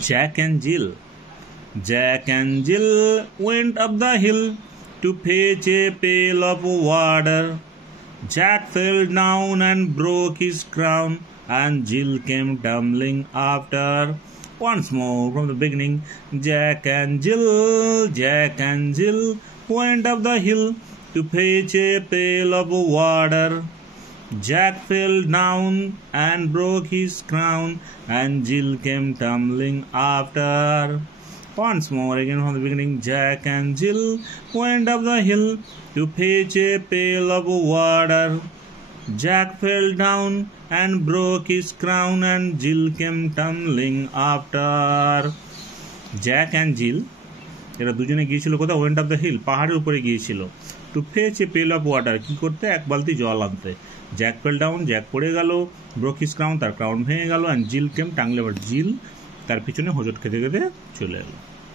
Jack and Jill. Jack and Jill went up the hill to fetch a pail of water. Jack fell down and broke his crown, and Jill came tumbling after. Once more from the beginning. Jack and Jill went up the hill to fetch a pail of water. Jack fell down and broke his crown, and Jill came tumbling after. Once more again from the beginning. Jack and Jill went up the hill to fetch a pail of water. Jack fell down and broke his crown, and Jill came tumbling after. Jack and Jill এরা দুজনে গিয়েছিল কোথাও? Went of the hill, পাহাড়ের উপরে গিয়েছিল। To face এ পেল of water, কি করতে? এক বালতি জল আনতে। জ্যাক ফেল ডাউন, জ্যাক পড়ে গেল। ব্রোক হিজ ক্রাউন, তার ক্রাউন ভেঙে গেল। অ্যান্ড জিল কেম টাংলে, আবার জিল তার পিছনে হোঁচট খেতে খেতে চলে এলো।